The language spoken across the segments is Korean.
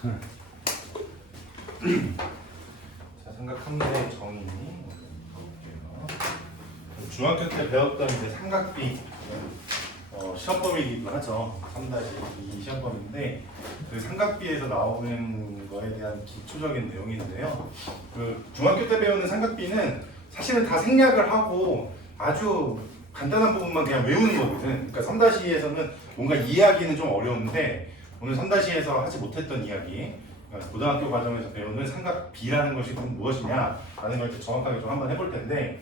자, 삼각함수의 정의 가볼게요. 중학교 때 배웠던 이제 삼각비 시험범위이기도 하죠. 3-2 시험범위인데 그 삼각비에서 나오는 거에 대한 기초적인 내용인데요. 그 중학교 때 배우는 삼각비는 사실은 다 생략을 하고 아주 간단한 부분만 그냥 외우는 거거든. 그러니까 3-2에서는 뭔가 이해하기는 좀 어려운데 오늘 3-2에서 하지 못했던 이야기, 그러니까 고등학교 과정에서 배우는 삼각비라는 것이 무엇이냐 라는 걸 정확하게 좀 한번 해볼 텐데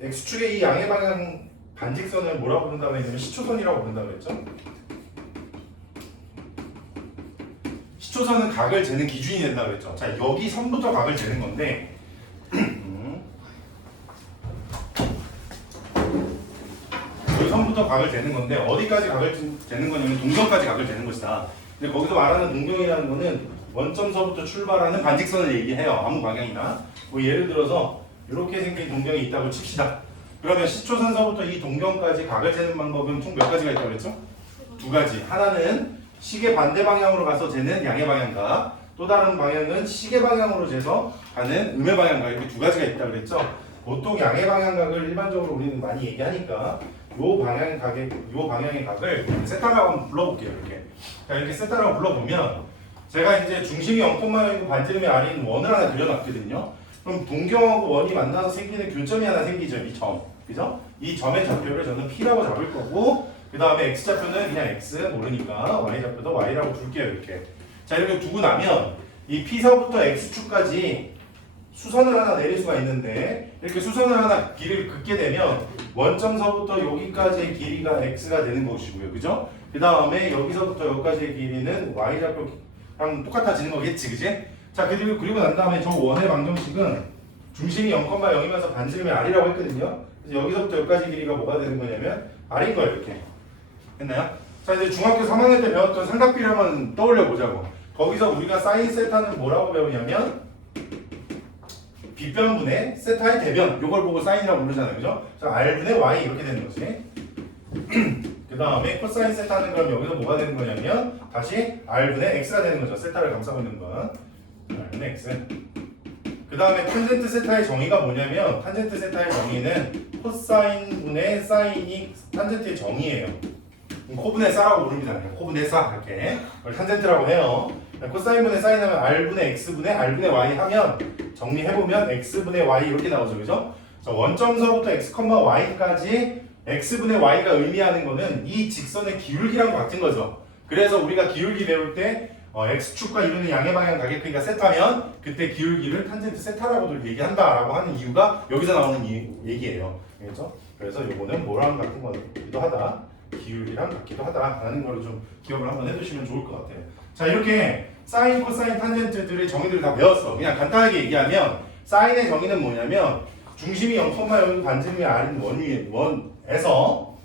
X축의 이 양의 방향 반직선을 뭐라고 부른다고 했냐면 시초선이라고 부른다고 했죠. 시초선은 각을 재는 기준이 된다고 했죠. 자, 여기 선부터 각을 재는 건데 여기 선부터 각을 재는 건데 어디까지 각을 재는 거냐면 동경까지 각을 재는 것이다. 근데 거기서 말하는 동경이라는 거는 원점서부터 출발하는 반직선을 얘기해요. 아무 방향이나. 뭐 예를 들어서 이렇게 생긴 동경이 있다고 칩시다. 그러면 시초선서부터 이 동경까지 각을 재는 방법은 총 몇 가지가 있다고 했죠? 두 가지. 하나는 시계 반대 방향으로 가서 재는 양의 방향각, 또 다른 방향은 시계 방향으로 재서 가는 음의 방향각, 이렇게 두 가지가 있다고 그랬죠? 보통 양의 방향각을 일반적으로 우리는 많이 얘기하니까 요 방향의 각을 세타라고 한번 불러볼게요. 이렇게. 자, 이렇게 세타라고 불러보면 제가 이제 중심이 0,0이고 반지름이 R인 원을 하나 그려놨거든요. 그럼 동경하고 원이 만나서 생기는 교점이 하나 생기죠. 이 점. 그죠? 이 점의 좌표를 저는 P라고 잡을 거고, 그 다음에 X좌표는 그냥 X 모르니까 Y좌표도 Y라고 둘게요. 이렇게. 자, 이렇게 두고 나면 이 P서부터 X축까지 수선을 하나 내릴 수가 있는데, 이렇게 수선을 하나 길이를 긋게 되면 원점서부터 여기까지의 길이가 X가 되는 것이고요. 그죠? 그 다음에 여기서부터 여기까지의 길이는 Y좌표랑 똑같아지는 거겠지. 그지? 자, 그리고 난 다음에 저 원의 방정식은 중심이 0,0이면서 반지름이 R이라고 했거든요. 그래서 여기서부터 여기까지 길이가 뭐가 되는 거냐면 R인 거예요. 이렇게. 됐나요? 자, 이제 중학교 3학년 때 배웠던 삼각비를 한번 떠올려 보자고. 거기서 우리가 사인 세타는 뭐라고 배우냐면 빗변분의 세타의 대변, 요걸 보고 사인이라고 부르잖아요. 그죠? 자, R분의 Y 이렇게 되는 거지. 그 다음에 코사인 세타는 그럼 여기서 뭐가 되는 거냐면 다시 R분의 X가 되는 거죠. 세타를 감싸고 있는 건 R분의 X. 그 다음에 탄젠트 세타의 정의가 뭐냐면 탄젠트 세타의 정의는 코사인분의 사인이 탄젠트의 정의예요. 코분의 사라고 부릅니다. 코분의 사 이렇게 탄젠트라고 해요. 코사인분의 사인하면 R분의 X분의 R분의 Y 하면 정리해보면 X분의 Y 이렇게 나오죠. 그죠? 원점서부터 X, Y까지 X분의 Y가 의미하는 거는 이 직선의 기울기랑 같은 거죠. 그래서 우리가 기울기 배울 때 X축과 이루는 양의 방향 가격 크기가 세타면 그때 기울기를 탄젠트 세타라고도 얘기한다라고 하는 이유가 여기서 나오는 얘기예요. 그렇죠? 그래서 요거는 뭐랑 같은 거기도 하다. 기울기랑 같기도 하다라는 걸 좀 기억을 한번 해두시면 좋을 것 같아요. 자, 이렇게 사인, 코사인, 탄젠트들의 정의들을 다 배웠어. 그냥 간단하게 얘기하면 사인의 정의는 뭐냐면 중심이 0,0 반지름이 R인 원에서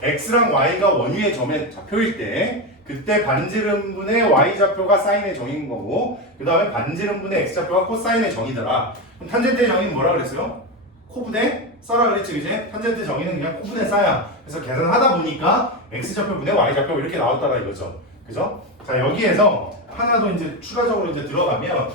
X랑 Y가 원위의 점의 좌표일 때 그때 반지름분의 Y좌표가 사인의 정의인 거고 그 다음에 반지름분의 X좌표가 코사인의 정의더라. 그럼 탄젠트의 정의는 뭐라 그랬어요? 코분의 써라 그랬지, 그지? 탄젠트 정의는 그냥 코분의 싸야. 그래서 계산하다 보니까 X좌표분의 Y좌표 이렇게 나왔다라 이거죠. 그죠? 자, 여기에서 하나 더 이제 추가적으로 이제 들어가면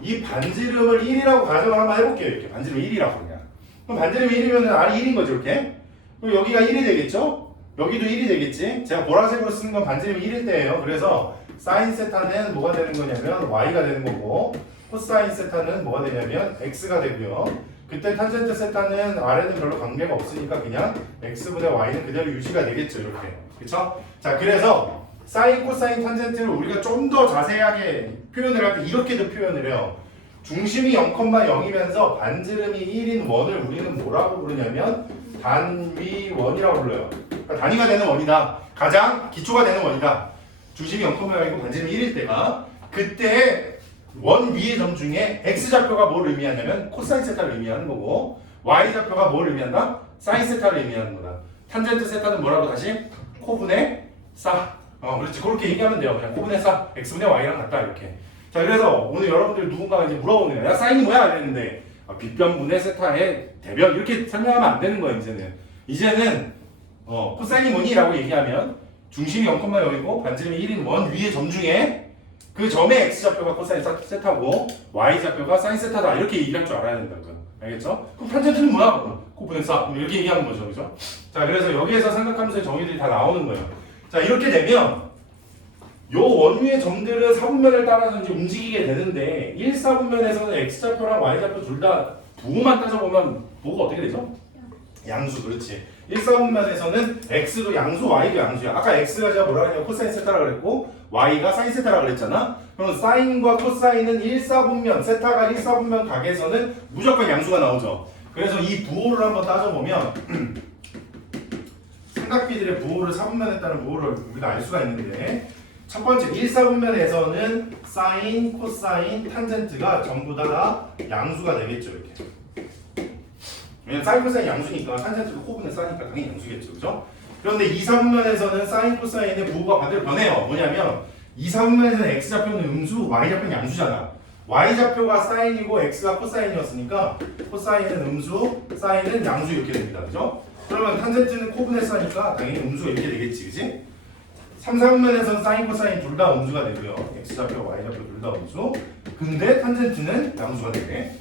이 반지름을 1이라고 가정을 한번 해볼게요. 이렇게 반지름 1이라고 그냥. 그럼 반지름이 1이면 R이 1인 거죠, 이렇게. 그럼 여기가 1이 되겠죠? 여기도 1이 되겠지? 제가 보라색으로 쓰는 건 반지름이 1일 때예요. 그래서 사인 세타는 뭐가 되는 거냐면 Y가 되는 거고 코사인 세타는 뭐가 되냐면 X가 되고요. 그때 탄젠트 세타는 R에는 별로 관계가 없으니까 그냥 X분의 Y는 그대로 유지가 되겠죠. 이렇게. 그쵸? 자, 그래서 사인, 코사인, 탄젠트를 우리가 좀 더 자세하게 표현을 할 때 이렇게도 표현을 해요. 중심이 0,0이면서 반지름이 1인 원을 우리는 뭐라고 부르냐면 단위원이라고 불러요. 그러니까 단위가 되는 원이다. 가장 기초가 되는 원이다. 중심이 0,0이고 반지름이 1일 때가 그때 원 위의 점 중에 X좌표가 뭘 의미하냐면 코사인 세타를 의미하는 거고 Y좌표가 뭘 의미한다? 사인 세타를 의미하는 거다. 탄젠트 세타는 뭐라고 다시? 코분의 사. 그렇지. 그렇게 얘기하면 돼요. 그냥 코분의 사. X분의 Y랑 같다. 이렇게. 자, 그래서 오늘 여러분들 누군가가 이제 물어보는 거야. 야, 사인이 뭐야? 이랬는데 빗변분의 세타의 대변 이렇게 설명하면 안 되는 거예요. 이제는 코사인이 뭐니? 라고 얘기하면 중심이 0,0이고 반지름이 1인 원 위의 점 중에 그 점의 x좌표가 코사인 세타고 y좌표가 사인 세타다 이렇게 얘기할 줄 알아야 된다고요. 알겠죠? 그럼 탄젠트는 뭐야? 코분의 4 이렇게 얘기하는 거죠. 그죠? 자, 그래서 여기에서 삼각함수의 정의들이 다 나오는 거예요. 자, 이렇게 되면 요 원위의 점들은 사분면을 따라서 이제 움직이게 되는데 1, 4분면에서는 x좌표랑 y좌표 둘 다 부호만 따져보면 부호가 어떻게 되죠? 양수. 그렇지. 1, 4분면에서는 x도 양수, y도 양수야. 아까 x가 제가 뭐라 그랬냐면 코사인 세타라 그랬고 y가 사인 세타라 그랬잖아. 그럼 사인과 코사인은 1, 4분면, 세타가 1, 4분면 각에서는 무조건 양수가 나오죠. 그래서 이 부호를 한번 따져보면 삼각비들의 부호를 4분면에 따른 부호를 우리가 알 수가 있는데 첫 번째 1, 4분면에서는 사인, 코사인, 탄젠트가 전부 다 양수가 되겠죠. 이렇게. 왜냐면 사인, 코사인 양수니까 탄젠트도 코분의 사니까 당연히 양수겠죠. 그죠? 그런데 2, 3분면에서는 사인, 코사인의 부호가 반대로 변해요. 뭐냐면 2, 3분면에서는 x좌표는 음수, y좌표는 양수잖아. y좌표가 사인이고 x가 코사인이었으니까 코사인은 음수, 사인은 양수 이렇게 됩니다. 그죠? 그러면 탄젠트는 코분의 사니까 당연히 음수가 이렇게 되겠지. 그지? 3, 4분면에서는 사인, 코사인 둘 다 음수가 되고요. x좌표, y좌표 둘 다 음수. 근데 탄젠트는 양수가 되네.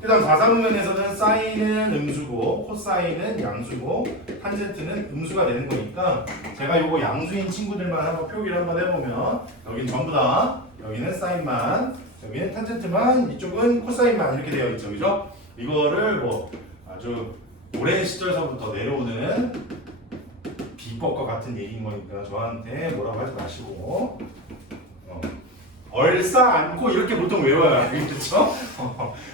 그 다음 4, 4분면에서는 사인은 음수고 코사인은 양수고 탄젠트는 음수가 되는 거니까 제가 요거 양수인 친구들만 한번 표기를 한번 해보면 여긴 전부 다 여기는 사인만 여기는 탄젠트만 이쪽은 코사인만 이렇게 되어 있죠. 그죠? 이거를 뭐 아주 오랜 시절서부터 내려오는 비법과 같은 얘기인 거니까 저한테 뭐라고 하지 마시고 얼싸 안고 이렇게 보통 외워요. 알겠죠?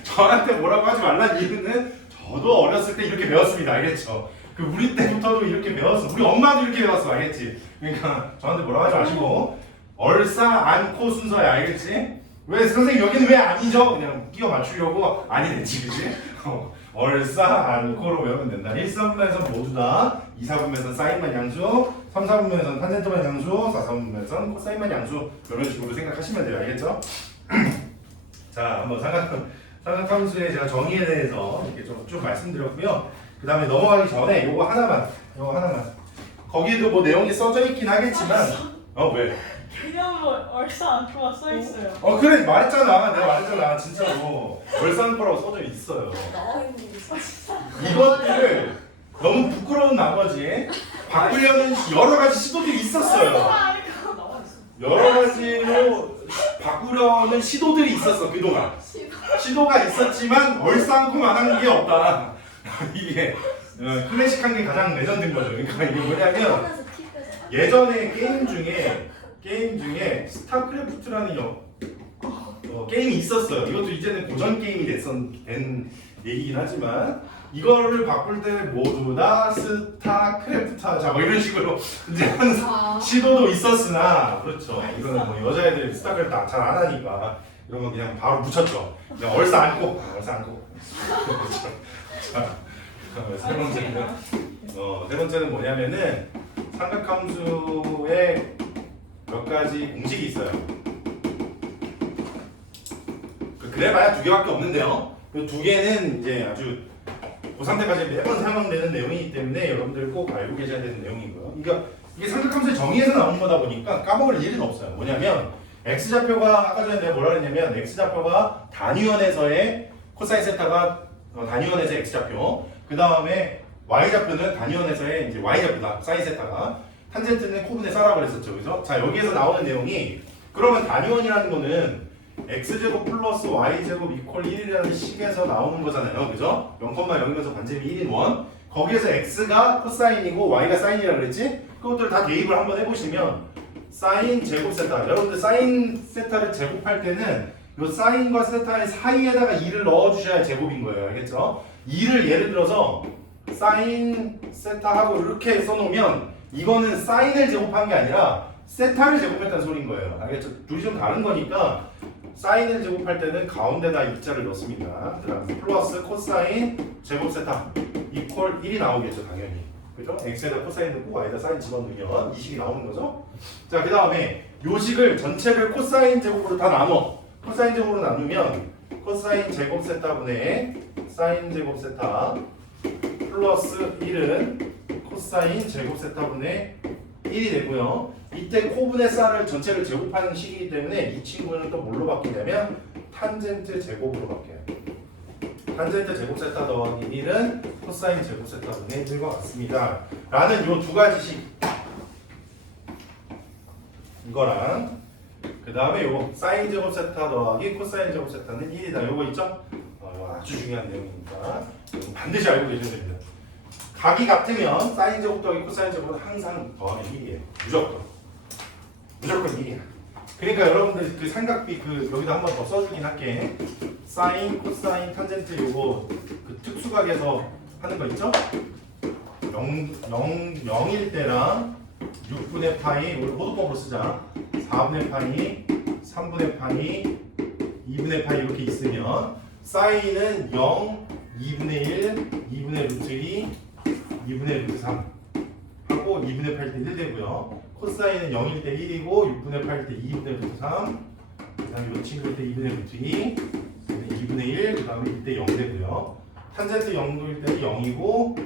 저한테 뭐라고 하지 말라는 이유는 저도 어렸을 때 이렇게 배웠습니다. 알겠죠? 그 우리 때부터도 이렇게 배웠어. 우리 엄마도 이렇게 배웠어. 알겠지? 그러니까 저한테 뭐라고 하지 마시고 얼싸 안고 순서야. 알겠지? 왜 선생님 여기는 왜 아니죠? 그냥 끼워 맞추려고 아니 됐지. 그지? 얼싸 안고로 외우면 된다. 1, 3분면에서는 모두 다 2, 4분면에서는 사인만 양수 3, 4분면에서는 탄젠트만 양수 4, 4분면에서는 코사인만 양수 이런 식으로 생각하시면 돼요. 알겠죠? 자, 한번 삼각함수의 제가 정의에 대해서 이렇게 쭉 말씀드렸고요. 그 다음에 넘어가기 전에 요거 하나만 거기에도 뭐 내용이 써져 있긴 하겠지만 왜? 개념은 얼싸 안고가 써있어요. 그래 말했잖아. 내가 말했잖아. 진짜로 월산포라고 써져 있어요. 이것들을 너무 부끄러운 나머지 바꾸려는 여러 가지 시도들이 있었어요. 여러 가지로 바꾸려는 시도들이 있었어. 그동안 시도가 있었지만 얼싸안고만 한 게 없다. 이게 클래식한 게 가장 레전드인 거죠. 그러니까 이게 뭐냐면 예전에 게임 중에 스타크래프트라는 게임이 있었어요. 이것도 이제는 고전 게임이 된 얘기긴 하지만 이거를 바꿀 때 모두 다 스타크래프트 하자 뭐 이런 식으로 이제 하는 시도도 있었으나 그렇죠. 이거는 뭐 여자애들이 스타크래프트 잘 안 하니까 이런 건 그냥 바로 붙였죠. 그냥 얼싸 안고. 자, 세 번째는 뭐냐면은 삼각함수의 몇 가지 공식이 있어요. 그래봐야 두 개밖에 없는데요. 그 두 개는 이제 아주 고3 때까지 매번 사용되는 내용이기 때문에 여러분들 꼭 알고 계셔야 되는 내용이고요. 이게 삼각함수의 정의에서 나오는 거다 보니까 까먹을 일은 없어요. 뭐냐면 x좌표가 아까 전에 내가 뭐라 그랬냐면 x좌표가 단위원에서의 코사인 세타가 단위원에서의 x좌표 그 다음에 y좌표는 단위원에서의 이제 y좌표다 사인 세타가 탄젠트는 코분의 사라고 그랬었죠. 그죠? 자, 여기에서 나오는 내용이 그러면 단위원이라는 거는 x제곱 플러스 y제곱 이퀄 1이라는 식에서 나오는 거잖아요. 그죠? 0,0에서 반지름이 1인 원 거기에서 x가 코사인이고 y가 사인이라 그랬지? 그것들 다 대입을 한번 해보시면 사인 제곱 세타 여러분들 사인 세타를 제곱할 때는 이 사인과 세타의 사이에다가 2를 넣어주셔야 제곱인 거예요. 알겠죠? 2를 예를 들어서 사인 세타하고 이렇게 써놓으면 이거는 사인을 제곱한 게 아니라 세타를 제곱했다는 소리인 거예요. 알겠죠? 둘이 좀 다른 거니까 사인을 제곱할 때는 가운데다 입자를 넣습니다. 그 다음에 플러스 코사인 제곱 세타 이퀄 1이 나오겠죠. 당연히. 그죠? x에다 코사인 넣고 y에다 사인 집어넣으면 이 식이 나오는 거죠. 자, 그 다음에 요 식을 전체를 코사인 제곱으로 다 나눠. 코사인 제곱으로 나누면 코사인 제곱 세타분의 사인 제곱 세타 플러스 1은 코사인 제곱 세타분의 1이 되고요. 이때 코분의 쌀을 전체를 제곱하는 식이기 때문에 이 친구는 또 뭘로 바뀌냐면 탄젠트 제곱으로 바뀌어요. 탄젠트 제곱 세타 더하기 1은 코사인 제곱 세타 분의 1과 같습니다. 라는 요 두 가지 식 이거랑 그 다음에 요거 사인 제곱 세타 더하기 코사인 제곱 세타는 1이다. 요거 있죠? 이거 아주 중요한 내용이니까 이거 반드시 알고 계셔야 됩니다. 각이 같으면 사인 제곱 더하기 코사인 제곱은 항상 더하기 1이에요. 무조건 1이야. 그러니까 여러분들 그 삼각비 그 여기다 한 번 더 써주긴 할게. 사인, 코사인, 탄젠트 요거 그 특수각에서 하는 거 있죠? 0일 때랑 6분의 파이 우리 호두법으로 쓰자. 4분의 파이, 3분의 파이, 2분의 파이 이렇게 있으면 사인은 0, 2분의 1, 2분의 루트 2, 2분의 루트 3 하고 2분의 8일 때 1 되고요. 코사인은 0일 때 1이고 6분의 8일 때 2분의 루트 3 그 다음에 요 친구일 때 2분의 루트 2 2분의 1 그 다음에 1때 0 되고요. 탄젠트 0도일 때는 0이고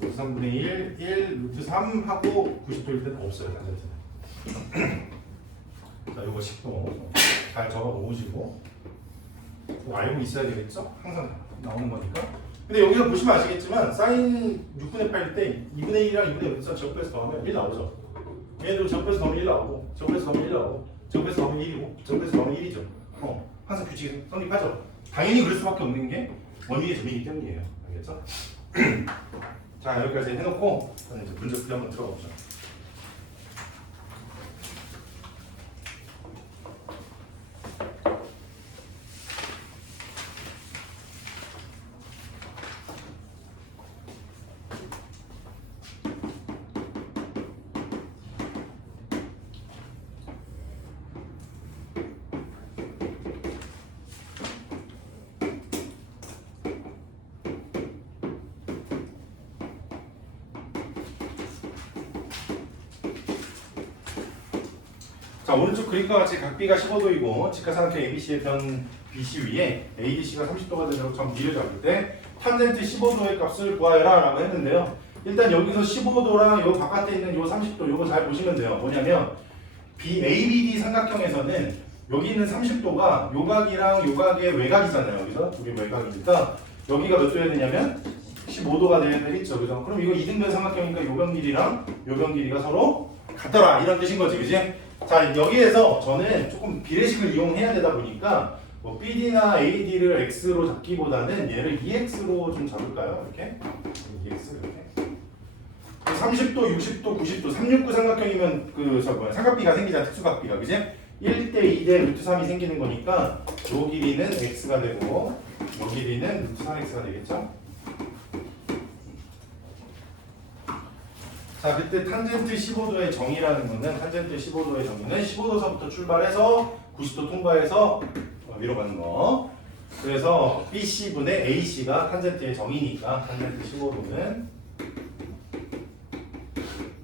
루트 3분의 1, 1 루트 3 하고 90도일 때는 없어요. 탄젠트는. 자 요거 10도 잘 적어 놓으시고 알고 있어야 되겠죠? 항상 나오는 거니까. 근데 여기서 보시면 아시겠지만 사인 6분의 8일 때 2분의 1이랑 2분의 루트 3 제곱해서 더하면 1 나오죠. 얘도 제곱해서 더하면 1 나오고 제곱해서 더하면 1 나오고 제곱해서 더하면 1이고 제곱해서 더하면 1이죠. 항상 규칙이 성립하죠. 당연히 그럴 수밖에 없는 게 원리의 점이기 때문이에요. 알겠죠? 자 여기까지 해놓고 이제 문제 풀이 한번 들어가 보죠. 자 오른쪽 그림과 같이 각비가 15도이고 직각삼각형 ABC의 변 BC 위에 ADC가 30도가 되도록 점 B를 잡을 때 탄젠트 15도의 값을 구하여라 라고 했는데요. 일단 여기서 15도랑 요 바깥에 있는 요 30도 요거 잘 보시면 돼요. 뭐냐면 ABD 삼각형에서는 여기 있는 30도가 요각이랑 요각의 외곽이잖아요. 여기서 두개 외곽이니까 여기가 몇 도야 되냐면 15도가 돼야 되겠죠. 그죠? 그럼 이거 이등변 삼각형이니까 요변 길이랑 요변 길이가 서로 같더라 이런 뜻인 거지. 그지? 자 여기에서 저는 조금 비례식을 이용해야 되다 보니까 뭐 BD나 AD를 X로 잡기보다는 얘를 EX로 좀 잡을까요? 이렇게 EX 이렇게 30도, 60도, 90도 369 삼각형이면 그 삼각비가 생기잖아. 특수각비가 그지? 1대 2대 루트 3이 생기는 거니까 요 길이는 X가 되고 요 길이는 루트 3X가 되겠죠? 자, 그때 탄젠트 15도의 정의라는 거는 탄젠트 15도의 정의는 15도서부터 출발해서 90도 통과해서 위로 가는 거. 그래서 BC분의 AC가 탄젠트의 정의니까 탄젠트 15도는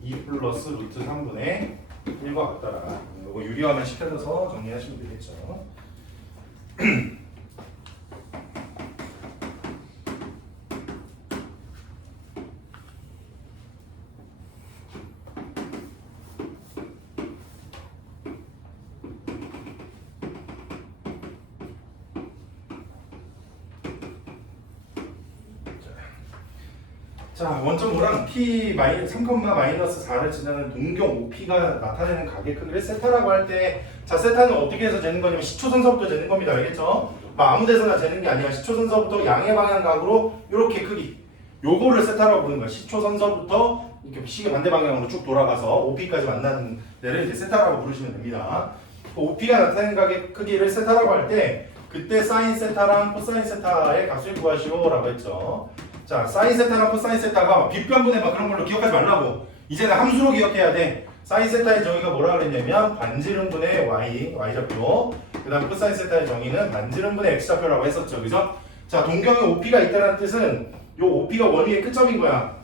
2 플러스 루트 3분의 1과 같더라. 이거 유리화만 시켜서 정리하시면 되겠죠. 자, 원점으로랑 P 3,-4를 지나는 동경 OP가 나타내는 각의 크기를 세타라고 할 때, 자, 세타는 어떻게 해서 재는 거냐면 시초선서부터 재는 겁니다. 알겠죠? 아무 데서나 재는 게 아니라 시초선서부터 양의 방향 각으로 이렇게 크기. 요거를 세타라고 부르는 거야. 시초선서부터 이렇게 시계 반대 방향으로 쭉 돌아가서 OP까지 만나는 데를 이제 세타라고 부르시면 됩니다. OP가 나타내는 각의 크기를 세타라고 할 때, 그때 사인 세타랑 코사인 세타의 값을 구하시오라고 했죠. 자, 사인 세타랑 코사인 세타가 빗변분의 막 그런 걸로 기억하지 말라고. 이제는 함수로 기억해야 돼. 사인 세타의 정의가 뭐라 그랬냐면 반지름분의 y좌표. 그 다음 코사인 세타의 정의는 반지름분의 x좌표라고 했었죠. 그죠? 자, 동경에 OP가 있다는 뜻은 요 OP가 원위의 끝점인 거야.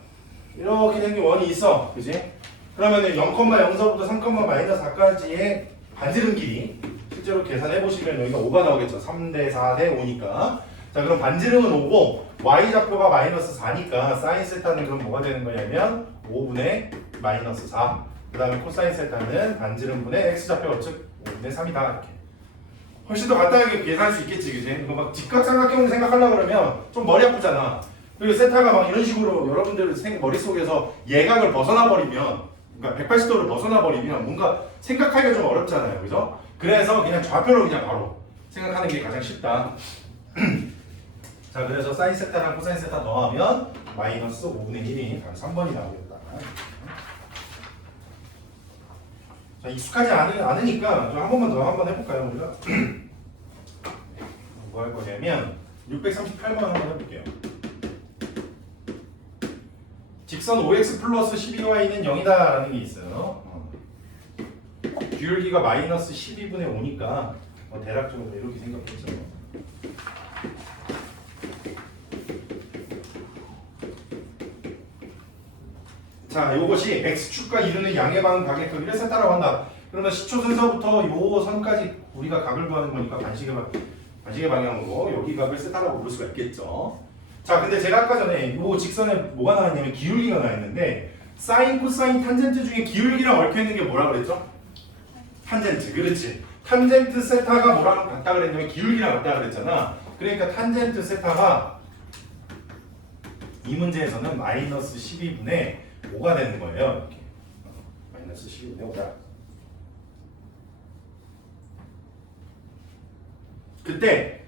이렇게 생긴 원이 있어. 그지? 그러면은 0,0서부터 3,-4까지의 반지름 길이 실제로 계산해 보시면 여기가 5가 나오겠죠. 3대 4대 5니까. 자, 그럼 반지름은 5고 y좌표가 마이너스 4니까 사인 세타는 그럼 뭐가 되는 거냐면 5분의 마이너스 4. 그 다음에 코사인 세타는 반지름분의 x좌표 즉 5분의 3이다 이렇게. 훨씬 더 간단하게 계산할 수 있겠지, 그지? 이거 막 직각삼각형 생각하려고 그러면 좀 머리 아프잖아. 그리고 세타가 막 이런 식으로 여러분들 머릿속에서 예각을 벗어나 버리면, 그러니까 180도를 벗어나 버리면 뭔가 생각하기가 좀 어렵잖아요, 그죠? 그래서 그냥 좌표로 그냥 바로 생각하는 게 가장 쉽다. 자, 그래서 사인 세타랑 코사인 세타 더하면 마이너스 5분의 1이 바로 3번이 나오겠다. 자, 익숙하지 않으니까 좀 한 번만 더 한번 해볼까요, 우리가? 뭐 할 거냐면 638번 한번 해볼게요. 직선 5x 플러스 12y는 0이다라는 게 있어요. 기울기가 마이너스 12분의 5니까 대략적으로 이렇게 생각했죠. 자, 요것이 x축과 이루는 양의 방 각의 크기를 세타라고 한다. 그러면 시초선서부터 요 선까지 우리가 각을 구하는 거니까 반시계 방향으로 여기 각을 세타라고 부를 수가 있겠죠. 자, 근데 제가 아까 전에 요 직선에 뭐가 나왔냐면 기울기가 나왔는데 사인, 코사인, 탄젠트 중에 기울기랑 얽혀 있는 게 뭐라 그랬죠? 탄젠트, 그렇지. 탄젠트 세타가 뭐랑 같다 그랬냐면 기울기랑 같다 그랬잖아. 그러니까 탄젠트 세타가 이 문제에서는 마이너스 12분의 5가 되는 거예요. 이렇게. 마이너스 12분의 5다. 그때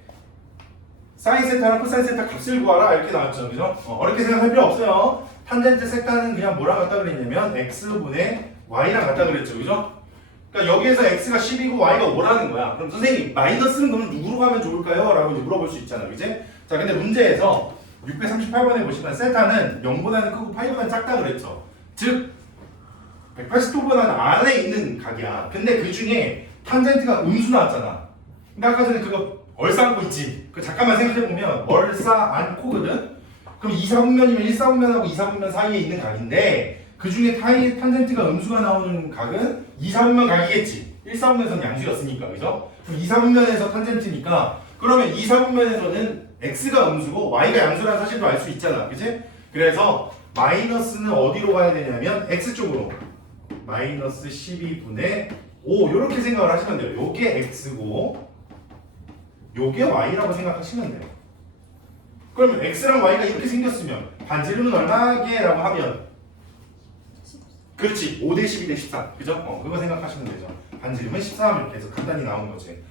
사인 세타랑 코사인 세타 값을 구하라 이렇게 나왔죠, 그죠? 어렵게 생각할 필요 없어요. 탄젠트 세타는 그냥 뭐랑 같다 그랬냐면 x분의 y랑 같다 그랬죠, 그죠? 그러니까 여기에서 x가 10이고 y가 5라는 거야. 그럼 선생님 마이너스는 그러면 누구로 가면 좋을까요? 라고 이제 물어볼 수 있잖아, 그지? 자, 근데 문제에서 638번에 보시면 세타는 0보다는 크고 파이보다는 작다 그랬죠. 즉 180도보다는 안에 있는 각이야. 근데 그 중에 탄젠트가 음수 나왔잖아. 근데 아까 전에 그거 얼싸안고 있지. 그 잠깐만 생각해보면 얼싸안코거든. 그럼 2, 4분면이면 1, 4분면하고 2, 4분면 사이에 있는 각인데 그 중에 탄젠트가 음수가 나오는 각은 2, 4분면 각이겠지. 1, 4분면에서는 양수였으니까, 그죠? 그럼 2, 4분면에서 탄젠트니까 그러면 2, 4분면에서는 x가 음수고 y가 양수라는 사실도 알 수 있잖아, 그치? 그래서 마이너스는 어디로 가야 되냐면 x쪽으로 마이너스 12분의 5 이렇게 생각을 하시면 돼요. 요게 x고 요게 y라고 생각하시면 돼요. 그러면 x랑 y가 이렇게 생겼으면 반지름은 얼마게? 라고 하면 그렇지, 5대 12 대 14, 그죠? 그거 생각하시면 되죠. 반지름은 13 이렇게 해서 간단히 나온 거지.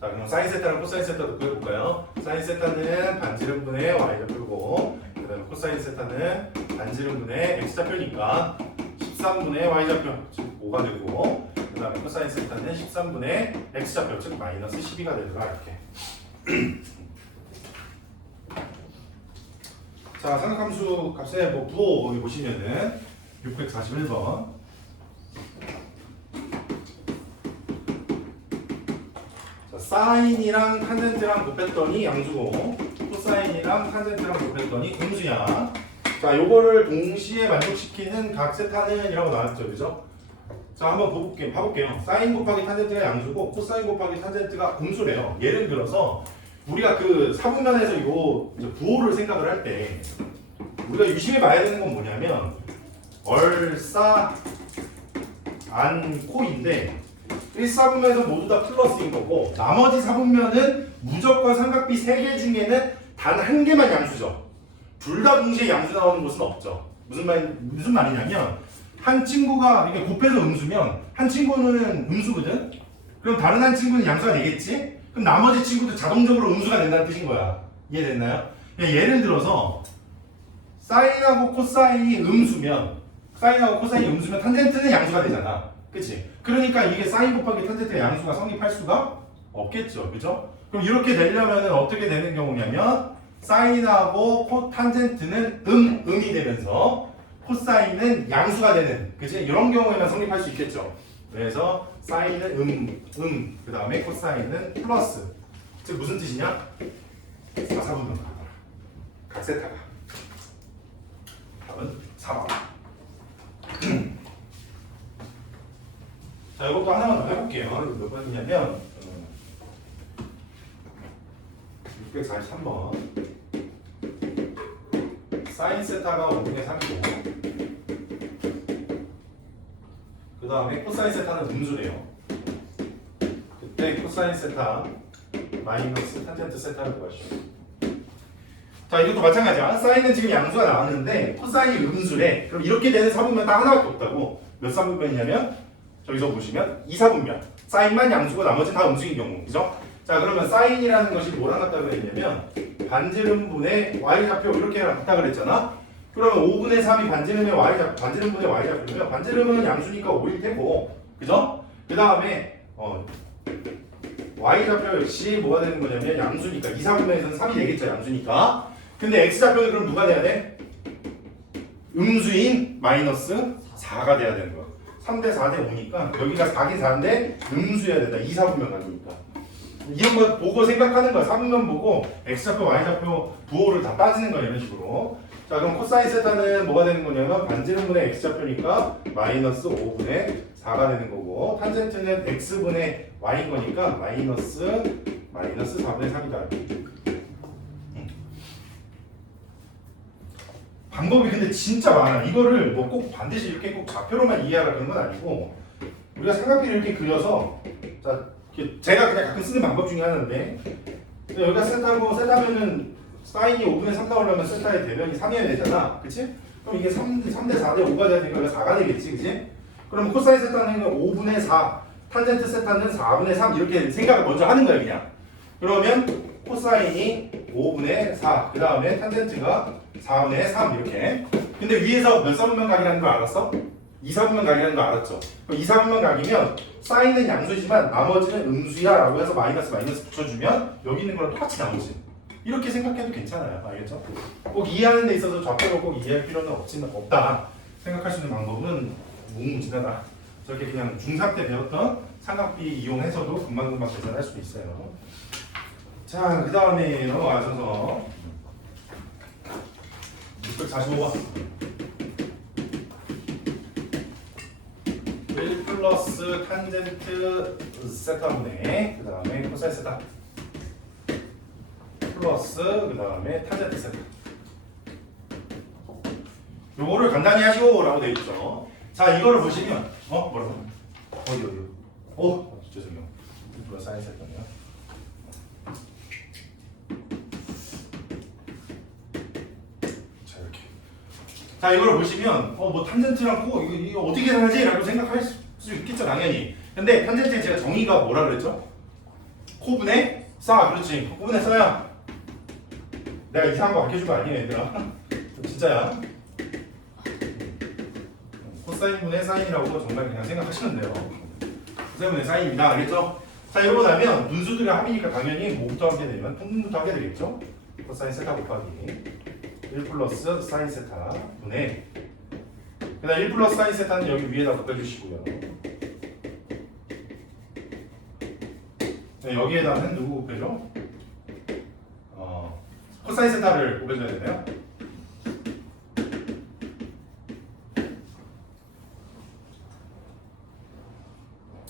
자, 그럼 사인 세타랑 코사인 세타도 구해볼까요? 사인 세타는 반지름분의 y좌표고 그 다음에 코사인 세타는 반지름분의 x좌표니까 13분의 y좌표 즉 5가 되고 그 다음에 코사인 세타는 13분의 x좌표 즉 마이너스 12가 되더라 이렇게. 자, 삼각함수 값에 뭐 부호 거기 보시면은 641번 사인이랑 탄젠트랑 곱했더니 양수고 코사인이랑 탄젠트랑 곱했더니 음수야. 자, 요거를 동시에 만족시키는 각 세타는 이라고 나왔죠, 그죠? 자, 한번 봐볼게요. 사인 곱하기 탄젠트가 양수고 코사인 곱하기 탄젠트가 음수래요. 예를 들어서 우리가 그 사분면에서 요 부호를 생각을 할 때 우리가 유심히 봐야 되는 건 뭐냐면 얼싸 안 코인데 1사분면에서 모두 다 플러스인 거고 나머지 사분면은 무조건 삼각비 3개 중에는 단 한 개만 양수죠. 둘 다 동시에 양수 나오는 곳은 없죠. 무슨 말이냐면 한 친구가 이렇게 곱해서 음수면 한 친구는 음수거든. 그럼 다른 한 친구는 양수가 되겠지? 그럼 나머지 친구도 자동적으로 음수가 된다는 뜻인 거야. 이해됐나요? 예를 들어서 사인하고 코사인이 음수면 사인하고 코사인이 음수면 탄젠트는 양수가 되잖아. 그치? 그러니까 이게 사인 곱하기 탄젠트의 양수가 성립할 수가 없겠죠. 그죠? 그럼 이렇게 되려면 어떻게 되는 경우냐면 사인하고 탄젠트는 음이 되면서 코사인은 양수가 되는, 그치? 이런 경우에만 성립할 수 있겠죠. 그래서 사인은 그 다음에 코사인은 플러스. 즉 무슨 뜻이냐? 4사분면 각 세타가. 답은 4번. 자, 이것도 하나만 더 해볼게요. 몇 번이냐면 643번 사인 세타가 5분의 3이고 그 다음에 코사인 세타는 음수래요. 그때 코사인 세타 마이너스 탄젠트 세타를 구하시죠. 자, 이것도 마찬가지야. 사인은 지금 양수가 나왔는데 코사인이 음수래. 그럼 이렇게 되는 사분면 딱 하나밖에 없다고. 몇 사분면이냐면 저기서 보시면 2사분면. 사인만 양수고 나머지 다 음수인 경우. 그죠? 자, 그러면 사인이라는 것이 뭐랑 같다고 그랬냐면 반지름분의 y좌표 이렇게 같다 그랬잖아. 그러면 5분의 3이 반지름분의 y좌표면 반지름은 양수니까 5일 테고. 그죠? 그 다음에 y좌표 역시 뭐가 되는 거냐면 양수니까 2사분면에서는 3이 되겠죠. 양수니까. 근데 x좌표는 그럼 누가 돼야 돼? 음수인 마이너스 4가 돼야 되는 거야. 3대 4대 5니까 여기가 4긴 4인데 음수여야 된다. 2사분면 가니까. 이런 거 보고 생각하는 거야. 3분면 보고 x좌표, y좌표 부호를 다 따지는 거야. 이런 식으로. 자, 그럼 코사인 세타는 뭐가 되는 거냐면 반지름분의 x좌표니까 마이너스 5분의 4가 되는 거고 탄젠트는 x분의 y인 거니까 마이너스 4분의 3이다. 방법이 근데 진짜 많아. 이거를 뭐 꼭 반드시 이렇게 꼭 좌표로만 이해하라 그런 건 아니고 우리가 삼각비를 이렇게 그려서 자, 제가 그냥 가끔 쓰는 방법 중에 하나인데 여기가 세타고 세타면은 사인이 5분의 3 나오려면 세타의 대변이 3이어야 되잖아. 그치? 그럼 이게 3대 4대 5가 돼야 되니까 4가 되겠지. 그치? 그럼 코사인 세타는 5분의 4 탄젠트 세타는 4분의 3 이렇게 생각을 먼저 하는 거야 그냥. 그러면 코사인이 5분의 4 그 다음에 탄젠트가 4분의 3 이렇게. 근데 위에서 몇 사분면 각이라는 걸 알았어? 2사분면 각이라는 걸 알았죠? 그럼 2사분면 각이면 사인은 양수지만 나머지는 음수야 라고 해서 마이너스 붙여주면 여기 있는 거랑 똑같이 나오지. 이렇게 생각해도 괜찮아요. 알겠죠? 꼭 이해하는 데 있어서 좌표로 꼭 이해할 필요는 없다 생각할 수 있는 방법은 무궁무진하다. 저렇게 그냥 중3 때 배웠던 삼각비 이용해서도 금방금방 계산할 수 있어요. 자, 그 다음에 넘어가셔서 645번 1 플러스 탄젠트 세타분의 그 다음에 코사인 세타 플러스 그 다음에 탄젠트 세타 요거를 간단히 하시오 라고 되어 있죠. 자, 이거를 보시면 뭐라고? 어디 죄송해요. 이거 사인 세타네요. 자, 이걸 보시면 뭐 탄젠트랑 코 이거 어떻게 계산하지? 라고 생각할 수 있겠죠 당연히. 근데 탄젠트에 제가 정의가 뭐라 그랬죠? 코분의 싸. 그렇지. 코분의 싸야. 내가 이상한 거 밝혀준 거 아니에요 얘들아. 진짜야. 코사인분의 사인이라고 정말 그냥 생각하시면 돼요. 코사인분의 사인입니다. 알겠죠? 자, 이러고 나면 분수들의 합이니까 당연히 뭐부터 하게 되면 통분부터 하게 되겠죠? 코사인 세타 곱하기 1 플러스 사인 세타 분의 그 다음 1 플러스 사인 세타는 여기 위에다 곱해주시고요. 네, 여기에다는 누구 곱해줘? 코사인 세타를 곱해줘야 되나요?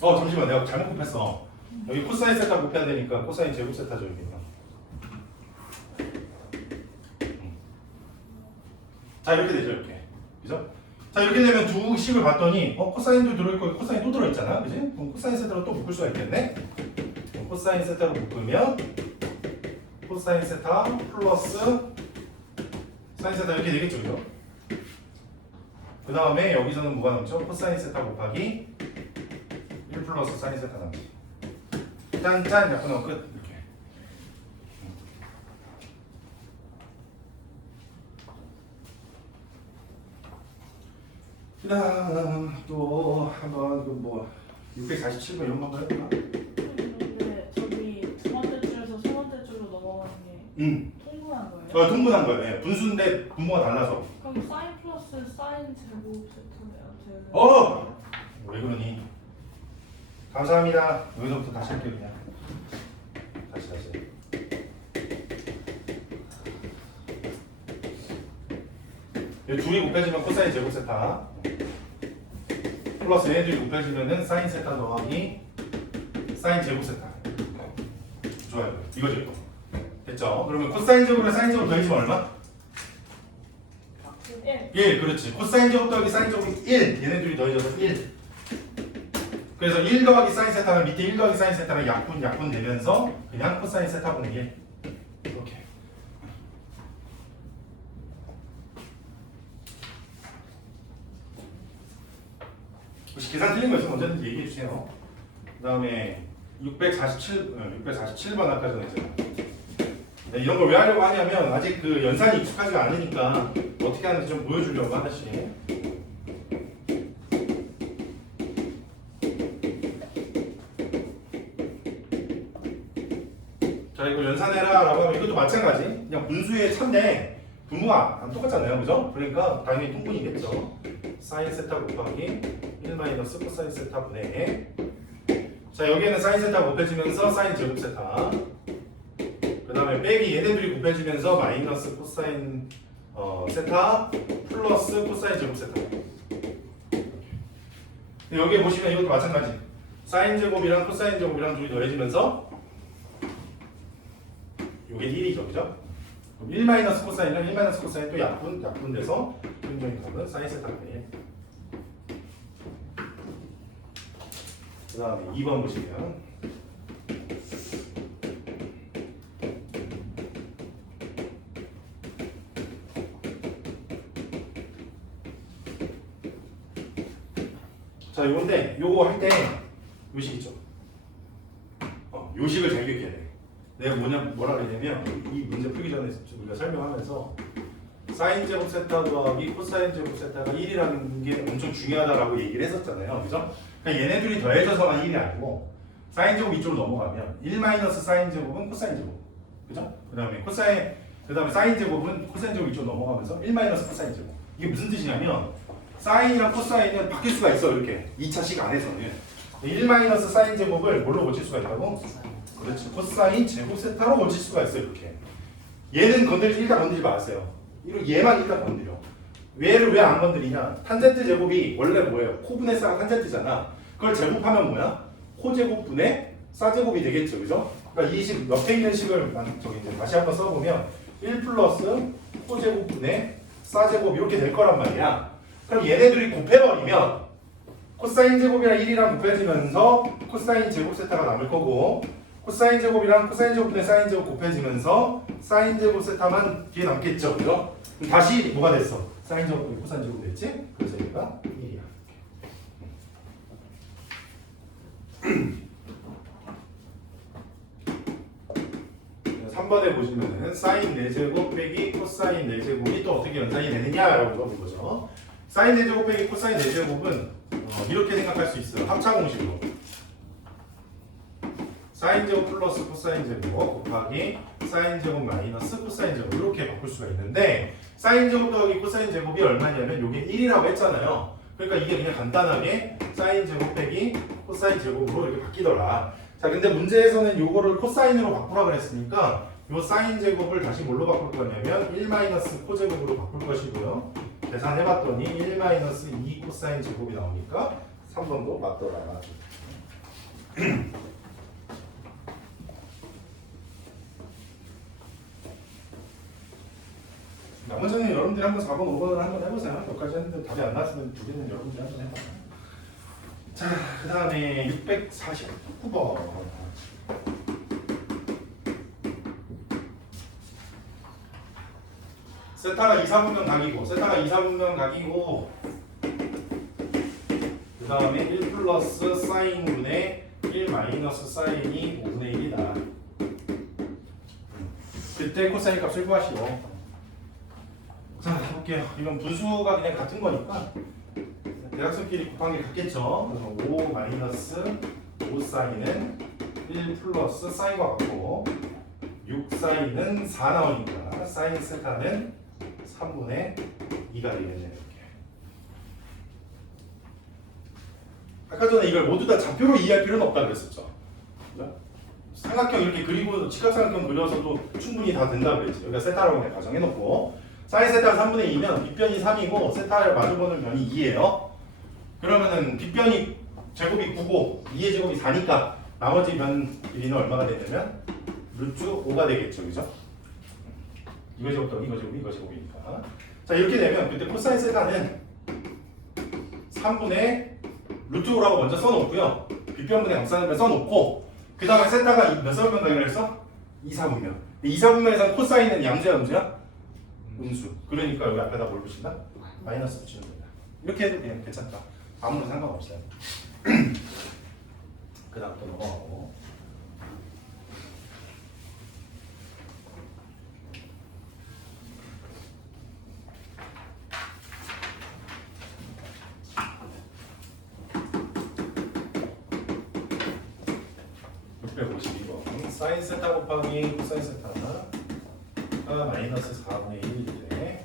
잠시만 내가 잘못 곱했어. 여기 코사인 세타 곱해야 되니까 코사인 제곱 세타죠 여기는. 자, 이렇게 되죠, 이렇게. 그죠? 자, 이렇게 되면 두 식을 봤더니, 코사인도 들어있고, 코사인 또 들어있잖아. 그지? 그럼 코사인 세타로 또 묶을 수가 있겠네? 코사인 세타로 묶으면, 코사인 세타 플러스 사인 세타 이렇게 되겠죠, 그죠? 그 다음에 여기서는 뭐가 남죠? 코사인 세타 곱하기 1 플러스 사인 세타 남지. 짠짠! 약간 하고 끝. 그다음 또 한번 647번 이런 거 해볼까? 근데 저기 두 번째 줄에서 세 번째 줄로 넘어가는 게 통분한 거예요? 통분한 거예요. 네. 분수인데 분모가 달라서. 그럼 사인 플러스 사인 제곱 세트네요. 왜 그러니? 감사합니다. 여기서부터 다시 할게요 그냥. 다시. 둘이 곱해지면 코사인 제곱 세타 플러스 얘네들이 곱해지면은 사인 세타 더하기 사인 제곱 세타. 좋아요. 이거죠 이거. 됐죠? 그러면 코사인 제곱이랑 사인 제곱 더해지면 얼마? 1, 그렇지. 코사인 제곱 더하기 사인 제곱이 1. 얘네 둘이 더해져서 1. 그래서 1 더하기 사인 세타는 밑에 1 더하기 사인 세타는 약분 되면서 그냥 코사인 세타분의 1. 이렇게. 혹시 계산 틀린 거 있으면 언제든지 얘기해 주세요. 그 다음에 647번 아까 전에 제가 이런 걸 왜 하려고 하냐면 아직 그 연산이 익숙하지가 않으니까 어떻게 하는지 좀 보여주려고 하나씩. 자, 이거 연산해라 라고 하면 이것도 마찬가지. 그냥 분수의 차인데 분모가 안 똑같잖아요, 그죠? 그러니까 당연히 통분이겠죠. 사인 세타 곱하기 1 마이너스 코사인 세타 분의. 자, 여기에는 사인 세타 곱해지면서 사인 제곱 세타. 그 다음에 빼기 얘네들이 곱해지면서 마이너스 코사인 세타 플러스 코사인 제곱 세타. 여기에 보시면 이것도 마찬가지. 사인 제곱이랑 코사인 제곱이랑 둘이 더해지면서 이게 1이죠, 그죠? 그럼 1 마이너스 코사인이랑 1 마이너스 코사인 또 약분돼서 최종적인 답은 사인 세타가 1. 그 다음에 2번 보시면 자, 요건데 요거 할 때 요식 있죠? 요식을 잘 기억해야 돼. 내가 뭐라 그랬냐면 이 문제 풀기 전에 우리가 설명하면서 사인 제곱 세타 더하기 코사인 제곱 세타가 1이라는 게 엄청 중요하다라고 얘기를 했었잖아요. 그죠? 그러니까 얘네들이 더해져서만 1이 아니고 사인 제곱 이쪽으로 넘어가면 1 마이너스 사인 제곱은 코사인 제곱. 그죠? 그다음에 사인 제곱은 코사인 제곱 이쪽으로 넘어가면서 1 마이너스 코사인 제곱. 이게 무슨 뜻이냐면 사인이랑 코사인은 바뀔 수가 있어. 이렇게 2차식 안에서는 1 마이너스 사인 제곱을 뭘로 고칠 수가 있다고? 그렇지. 코사인 제곱 세타로 고칠 수가 있어요. 이렇게. 얘는 일단 건들지 마세요. 얘만 일단 건드려. 얘를 왜 안 건드리냐? 탄젠트 제곱이 원래 뭐예요? 코분의 싸가 탄젠트잖아. 그걸 제곱하면 뭐야? 코제곱분의 싸제곱이 되겠죠, 그죠? 그러니까 이 식 옆에 있는 식을 이제 다시 한번 써보면 1 플러스 코제곱분의 싸제곱 이렇게 될 거란 말이야. 그럼 얘네들이 곱해버리면 코사인 제곱이랑 1이랑 곱해지면서 코사인 제곱 세타가 남을 거고 코사인 제곱이랑 코사인 제곱분의 사인 제곱 곱해지면서 사인 제곱 세타만 뒤에 남겠죠, 그죠? 그럼 다시 뭐가 됐어? 사인 제곱분이 코사인 제곱 됐지? 그래서 얘가 1이야. 3번에 보시면은 사인 4제곱 빼기 코사인 4제곱이 또 어떻게 연산이 되느냐라고 물어본 거죠. 사인 4제곱 빼기 코사인 4제곱은 이렇게 생각할 수 있어요. 합차 공식으로. 사인 제곱 플러스 코사인 제곱 곱하기 사인 제곱 마이너스 코사인 제곱 이렇게 바꿀 수가 있는데 사인 제곱 더하기 코사인 제곱이 얼마냐면 이게 1이라고 했잖아요. 그러니까 이게 그냥 간단하게 사인 제곱 빼기 코사인 제곱으로 이렇게 바뀌더라. 자, 근데 문제에서는 요거를 코사인으로 바꾸라 그랬으니까 요 사인 제곱을 다시 뭘로 바꿀 거냐면 1 마이너스 코제곱으로 바꿀 것이고요. 계산해봤더니 1 마이너스 2 코사인 제곱이 나오니까 3번도 맞더라. 나머지는 여러분들이 한번 4번, 5번을 한번 해보세요. 여기까지 했는데 답이 안 나왔으면 두 개는 여러분들이 한번 해봐. 자, 그 다음에 649번. 세타가 2, 4분면 각이고, 세타가 2, 4분면 각이고, 그 다음에 1 플러스 사인분의 1 마이너스 사인이 5분의 1이다. 그때 코사인 값을 구하시오. 자, 해볼게요. 이건 분수가 그냥 같은 거니까 대각선끼리 곱한 게 같겠죠. 그래서 5 마이너스 5 사인은 1 플러스 사인과 같고 6 사인은 4 나오니까 사인 세타는 3분의 2가 되겠네요. 이렇게. 아까 전에 이걸 모두 다 좌표로 이해할 필요는 없다 그랬었죠. 그죠? 삼각형 이렇게 그리고 직각삼각형 그려서도 충분히 다 된다 그랬지. 여기가 세타라고 그냥 가정해놓고 사인 세타가 3분의 2면 빗변이 3이고 세타를 마주보는 변이 2예요. 그러면은 빗변이 제곱이 9고 2의 제곱이 4니까 나머지 변 길이는 얼마가 되냐면 루트 5가 되겠죠, 그죠? 이거 제곱 더하기 이거 제곱이니까. 자 이렇게 되면 그때 코사인 세타는 3분의 루트 5라고 먼저 써놓고요. 빗변분의 역사는 써놓고 그 다음에 세타가 몇 사분면 가기로 했어? 2, 4분면. 2, 4분면에서 코사인은 양수야 음수야? 음수. 그러니까 여기 앞에다 뭘 붙인다? 마이너스 붙이는 겁니다. 이렇게 해도 그냥 괜찮다. 아무런 상관없어요. 그 다음 또 넘어가고. 사인 세타 곱하기 코사인 세타가 마이너스 4분의 1인데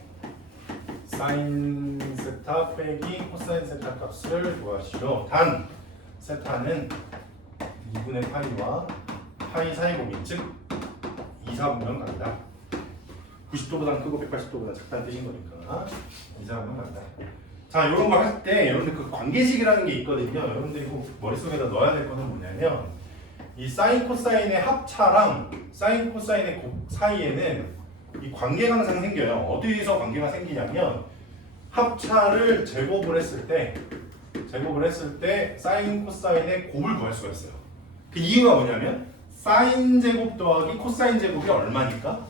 사인 세타 빼기 코사인 세타 값을 구하시오. 단 세타는 2분의 파이와 파이 사이 곱이 즉 2, 4분면 간다. 90도보다 크고 180도보다 작다는 뜻인 거니까 2, 4분면 간다. 자, 이런 거 할 때 여러분들 그 관계식이라는 게 있거든요. 여러분들이 꼭 머릿속에다 넣어야 될 거는 뭐냐면 이 사인 코사인의 합차랑 사인 코사인의 곱 사이에는 이 관계가 항상 생겨요. 어디서 관계가 생기냐면 합차를 제곱을 했을 때 사인 코사인의 곱을 구할 수가 있어요. 그 이유가 뭐냐면 사인 제곱 더하기 코사인 제곱이 얼마니까?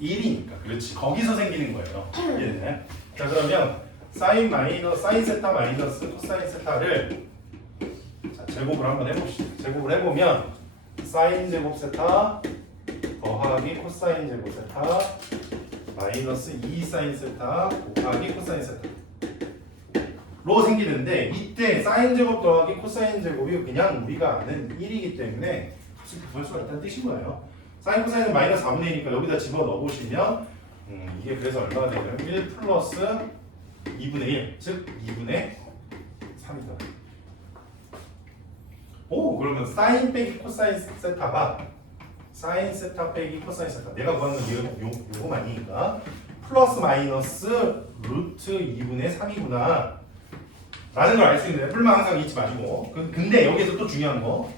1이니까. 그렇지. 거기서 생기는 거예요. 이해되나요? 자, 그러면 사인 세타 마이너스 코사인 세타를 자, 제곱을 한번 해봅시다. 제곱을 해보면 사인 제곱 세타 더하기 코사인 제곱 세타 마이너스 2 사인 세타 곱하기 코사인 세타로 생기는데 이때 사인 제곱 더하기 코사인 제곱이 그냥 우리가 아는 1이기 때문에 값을 구할 수가 있다는 뜻인 거예요. 사인 코사인은 마이너스 4분의 1이니까 여기다 집어 넣어보시면 이게 그래서 얼마가 되냐면 1 플러스 2분의 1 즉 2분의 3이다. 오, 그러면 사인 빼기 코사인 세타가 사인 세타 빼기 코사인 세타 내가 구하는 건 요거만이니까 플러스 마이너스 루트 2분의 3이구나 라는 걸 알 수 있는데 풀만 항상 잊지 마시고 근데 여기서 또 중요한 거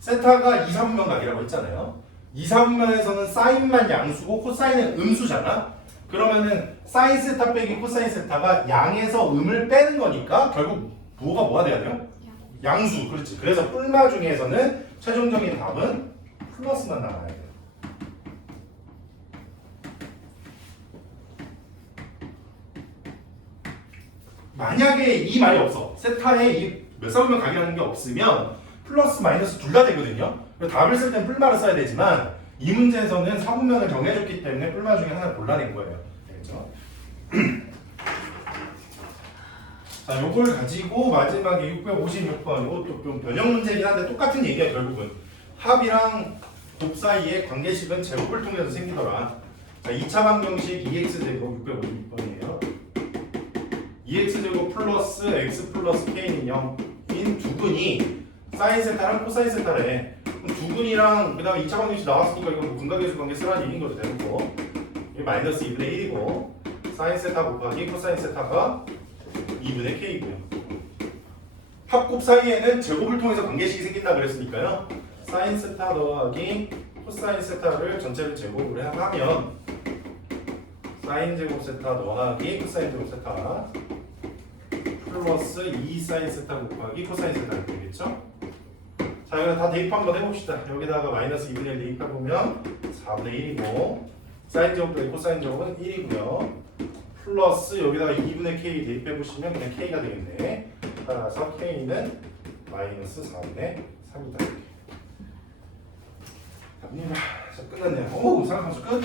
세타가 2, 3분면 각이라고 했잖아요. 2, 3분면에서는 사인만 양수고 코사인은 음수잖아. 그러면은 사인 세타 빼기 코사인 세타가 양에서 음을 빼는 거니까 결국 부호가 뭐가 돼야 돼요? 양수. 그렇지. 그래서 뿔마 중에서는 최종적인 답은 플러스만 나와야 돼요. 만약에 이 말이 없어. 세타에 이 몇 사분면 각이라는 게 없으면 플러스 마이너스 둘 다 되거든요. 답을 쓸 땐 뿔마를 써야 되지만 이 문제에서는 사분면을 정해줬기 때문에 뿔마 중에 하나를 골라낸 거예요. 알겠죠? 자, 요걸 가지고 마지막에 656번 이것도 좀 변형 문제이긴 한데 똑같은 얘기야. 결국은 합이랑 곱 사이의 관계식은 제곱을 통해서 생기더라. 자, 2차 방정식 2x제곱 656번이에요 2x제곱 플러스 x 플러스 k는 0인 두근이 사인 세타랑 코사인 세타래. 두근이랑 그 다음에 2차 방정식 나왔으니까 이거 분각계수 관계 쓰라는 얘기인 거죠. 되고 이 마이너스 2분의 1이고 사인 세타 곱하기 코사인 세타가 2분의 k고요. 합곱 사이에는 제곱을 통해서 관계식이 생긴다 그랬으니까요. 사인 세타 더하기 코사인 세타를 전체를 제곱을 하면 사인 제곱 세타 더하기 코사인 제곱 세타 플러스 2 사인 세타 곱하기 코사인 세타가 되겠죠? 자, 여기다 다 대입 한번 해봅시다. 여기다가 마이너스 2분의 1 대입해보면 4분의 1이고 사인 제곱 더하기 코사인 제곱은 1이고요. 플러스 여기다가 2분의 k 대입해보시면 그냥 k가 되겠네. 따라서 k는 마이너스 4분의 3이다. 답니다. 자, 끝났네요. 오, 사각함수 끝.